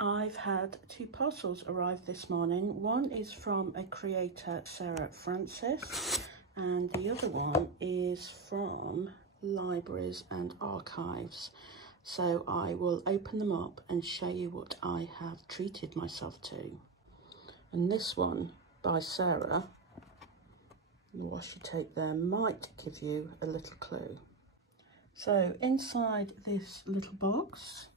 I've had 2 parcels arrive this morning. One is from a creator, Sarah Francis, and the other one is from Libraries and Archives. So I will open them up and show you what I have treated myself to. And this one by Sarah, the washi tape there might give you a little clue. So inside this little box,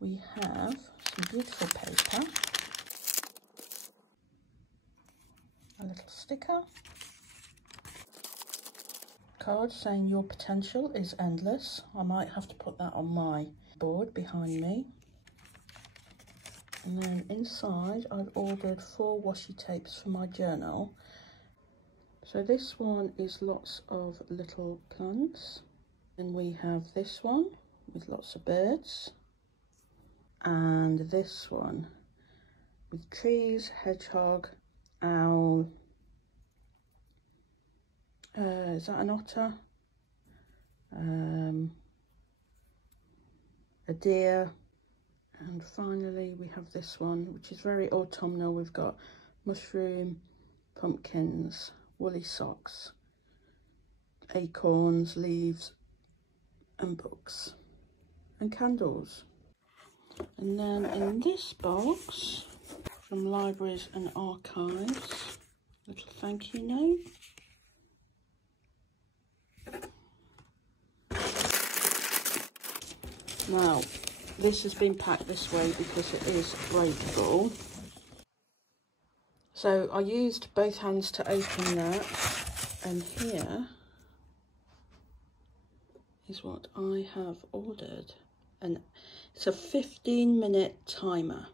we have some beautiful paper, a little sticker, card saying your potential is endless. I might have to put that on my board behind me. And then inside I've ordered 4 washi tapes for my journal. So this one is lots of little plants. And we have this one with lots of birds. And this one with trees, hedgehog, owl, is that an otter? A deer, and finally we have this one which is very autumnal. We've got mushroom, pumpkins, woolly socks, acorns, leaves and books and candles. And then in this box from Libraries and Archives, little thank you note. Now this has been packed this way because it is breakable. So I used both hands to open that, and here is what I have ordered. And it's a 15-minute timer.